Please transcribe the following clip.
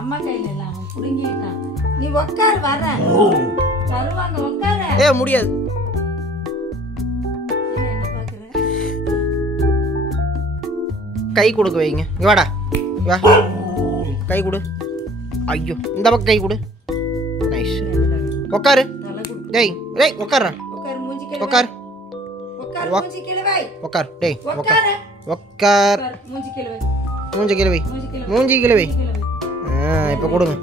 அம்மா கையில எல்லாம் புடுங்கிட்டான். நீ உட்கார் வர தருவாங்க உட்கார. ஏ முடியாது. என்ன பாக்குற? கை கொடுக்க வைங்க. இங்க வாடா. வா. கை கொடு. ஐயோ இந்த பக்கம் கை கொடு. நைஸ். உட்காரு. டேய் டேய் உட்கார்றா. உட்கார் மூஞ்சி கீழ. உட்கார். உட்கார் மூஞ்சி கீழ வை. உட்கார். டேய் உட்கார். உட்கார். மூஞ்சி கீழ வை. மூஞ்சி கீழ வை. மூஞ்சி கீழ வை. இப்போ கொடுங்க.